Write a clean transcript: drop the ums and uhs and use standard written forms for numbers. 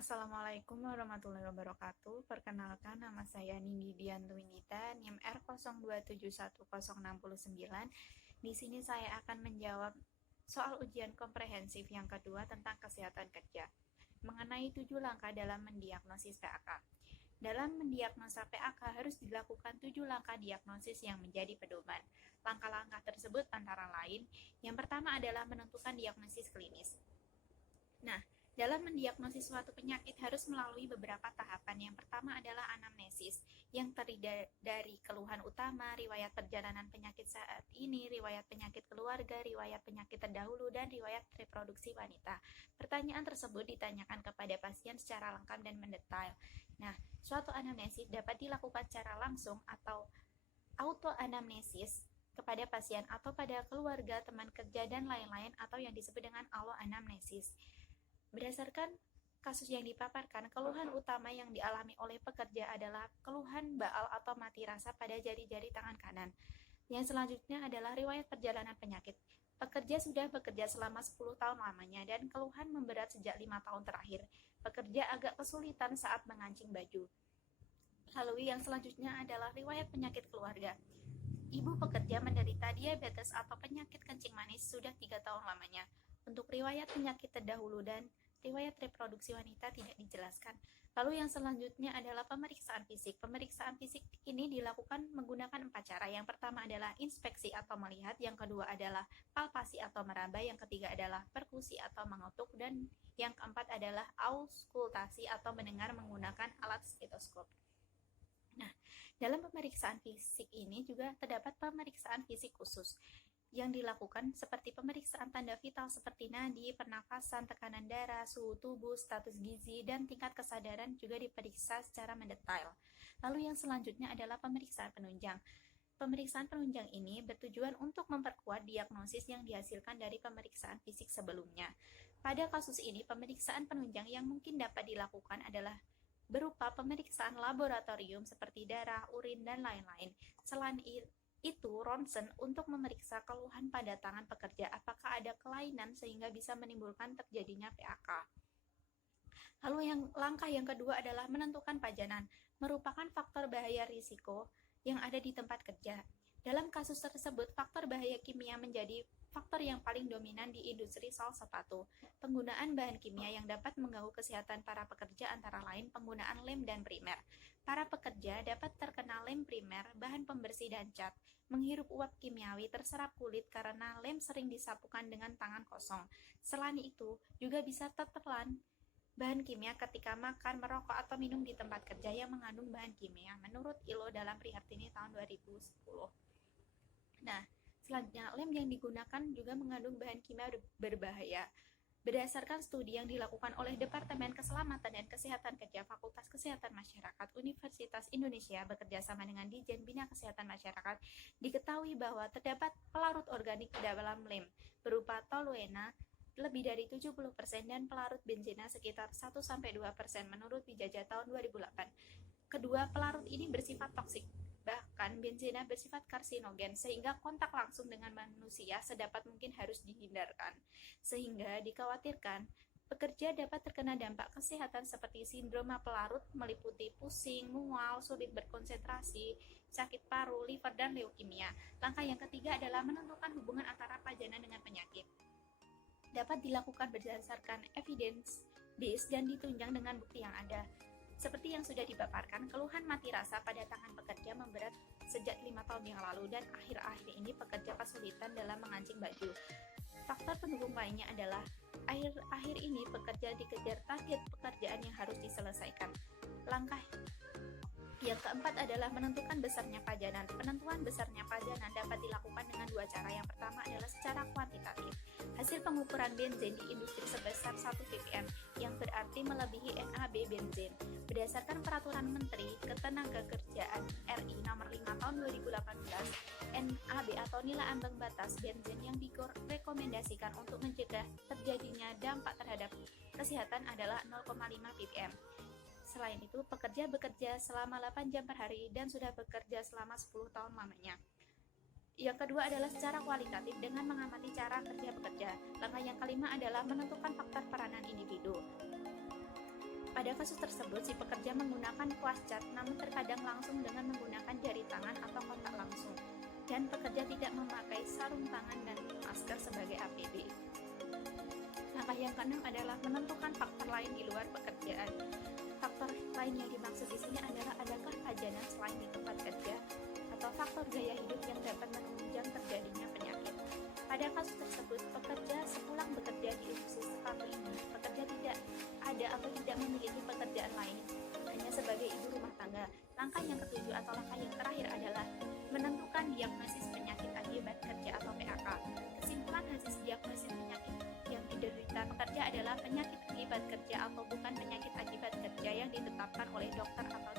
Assalamualaikum warahmatullahi wabarakatuh. Perkenalkan, nama saya Nindi Diantuwinita, NIM R02710609. Di sini saya akan menjawab soal ujian komprehensif yang kedua tentang kesehatan kerja mengenai 7 langkah dalam mendiagnosis PAK. Dalam mendiagnosa PAK harus dilakukan 7 langkah diagnosis yang menjadi pedoman. Langkah-langkah tersebut antara lain, yang pertama adalah menentukan diagnosis klinis. Nah, dalam mendiagnosis suatu penyakit harus melalui beberapa tahapan. Yang pertama adalah anamnesis, yang terdiri dari keluhan utama, riwayat perjalanan penyakit saat ini, riwayat penyakit keluarga, riwayat penyakit terdahulu, dan riwayat reproduksi wanita. Pertanyaan tersebut ditanyakan kepada pasien secara lengkap dan mendetail. Nah, suatu anamnesis dapat dilakukan secara langsung atau autoanamnesis kepada pasien atau pada keluarga, teman kerja, dan lain-lain, atau yang disebut dengan alloanamnesis. Berdasarkan kasus yang dipaparkan, keluhan utama yang dialami oleh pekerja adalah keluhan baal atau mati rasa pada jari-jari tangan kanan. Yang selanjutnya adalah riwayat perjalanan penyakit. Pekerja sudah bekerja selama 10 tahun lamanya dan keluhan memberat sejak 5 tahun terakhir. Pekerja agak kesulitan saat mengancing baju. Lalu yang selanjutnya adalah riwayat penyakit keluarga. Ibu pekerja menderita diabetes atau penyakit kencing manis sudah 3 tahun lamanya. Untuk riwayat penyakit terdahulu dan riwayat reproduksi wanita tidak dijelaskan. Lalu yang selanjutnya adalah pemeriksaan fisik. Pemeriksaan fisik ini dilakukan menggunakan 4 cara. Yang pertama adalah inspeksi atau melihat, yang kedua adalah palpasi atau meraba, yang ketiga adalah perkusi atau mengetuk, dan yang keempat adalah auskultasi atau mendengar menggunakan alat stetoskop. Nah, dalam pemeriksaan fisik ini juga terdapat pemeriksaan fisik khusus yang dilakukan seperti pemeriksaan tanda vital seperti nadi, pernafasan, tekanan darah, suhu tubuh, status gizi, dan tingkat kesadaran juga diperiksa secara mendetail. Lalu yang selanjutnya adalah pemeriksaan penunjang. Pemeriksaan penunjang ini bertujuan untuk memperkuat diagnosis yang dihasilkan dari pemeriksaan fisik sebelumnya. Pada kasus ini, pemeriksaan penunjang yang mungkin dapat dilakukan adalah berupa pemeriksaan laboratorium seperti darah, urin, dan lain-lain. Selain itu, ronsen untuk memeriksa keluhan pada tangan pekerja apakah ada kelainan sehingga bisa menimbulkan terjadinya PAK. Lalu langkah yang kedua adalah menentukan pajanan, merupakan faktor bahaya risiko yang ada di tempat kerja. Dalam kasus tersebut, faktor bahaya kimia menjadi faktor yang paling dominan di industri sol sepatu. Penggunaan bahan kimia yang dapat mengganggu kesehatan para pekerja antara lain penggunaan lem dan primer. Para pekerja dapat terkena lem primer, bahan pembersih dan cat, menghirup uap kimiawi terserap kulit karena lem sering disapukan dengan tangan kosong. Selain itu, juga bisa tertelan bahan kimia ketika makan, merokok, atau minum di tempat kerja yang mengandung bahan kimia, menurut ILO dalam Prihartini tahun 2010. Nah, selanjutnya, lem yang digunakan juga mengandung bahan kimia berbahaya. Berdasarkan studi yang dilakukan oleh Departemen Keselamatan dan Kesehatan Kerja Fakultas Kesehatan Masyarakat Universitas Indonesia bekerjasama dengan Dijen Bina Kesehatan Masyarakat, diketahui bahwa terdapat pelarut organik dalam lem berupa toluena lebih dari 70% dan pelarut benzena sekitar 1-2% menurut Dijajah tahun 2008. Kedua pelarut ini bersifat toksik. Bahkan benzena bersifat karsinogen sehingga kontak langsung dengan manusia sedapat mungkin harus dihindarkan. Sehingga dikhawatirkan pekerja dapat terkena dampak kesehatan seperti sindroma pelarut meliputi pusing, mual, sulit berkonsentrasi, sakit paru, liver, dan leukemia. Langkah yang ketiga adalah menentukan hubungan antara pajanan dengan penyakit. Dapat dilakukan berdasarkan evidence base dan ditunjang dengan bukti yang ada. Seperti yang sudah dipaparkan, keluhan mati rasa pada tangan pekerja memberat sejak 5 tahun yang lalu dan akhir-akhir ini pekerja kesulitan dalam mengancing baju. Faktor pendukung lainnya adalah akhir-akhir ini pekerja dikejar target pekerjaan yang harus diselesaikan. Langkah yang keempat adalah menentukan besarnya pajanan. Penentuan besarnya pajanan dapat dilakukan dengan 2 cara. Yang pertama adalah secara kuantitatif. Hasil pengukuran benzen di industri sebesar 1 ppm, yang berarti melebihi NAB benzen. Berdasarkan Peraturan Menteri Ketenagakerjaan RI Nomor 5 Tahun 2018, NAB atau nilai ambang batas benzen yang direkomendasikan untuk mencegah terjadinya dampak terhadap kesehatan adalah 0,5 ppm. Selain itu, pekerja bekerja selama 8 jam per hari dan sudah bekerja selama 10 tahun lamanya. Yang kedua adalah secara kualitatif dengan mengamati cara kerja pekerja. Langkah yang kelima adalah menentukan faktor peranan individu. Pada kasus tersebut, si pekerja menggunakan kuas cat, namun terkadang langsung dengan menggunakan jari tangan atau kontak langsung, dan pekerja tidak memakai sarung tangan dan masker sebagai APD. Langkah yang keenam adalah menentukan faktor lain di luar pekerjaan. Faktor lain yang dimaksud di sini adalah adakah pajanan selain di tempat kerja atau faktor gaya hidup yang dapat menunjang terjadinya penyakit. Pada kasus tersebut, pekerja sepulang bekerja di industri sepatu ini, pekerja tidak ada atau tidak memiliki pekerjaan lain, hanya sebagai ibu rumah tangga. Langkah yang ketujuh atau langkah yang terakhir adalah menentukan diagnosis penyakit akibat kerja atau PAK. Kesimpulan hasil diagnosis penyakit yang diderita pekerja adalah penyakit akibat kerja atau bukan penyakit akibat kerja yang ditetapkan oleh dokter atau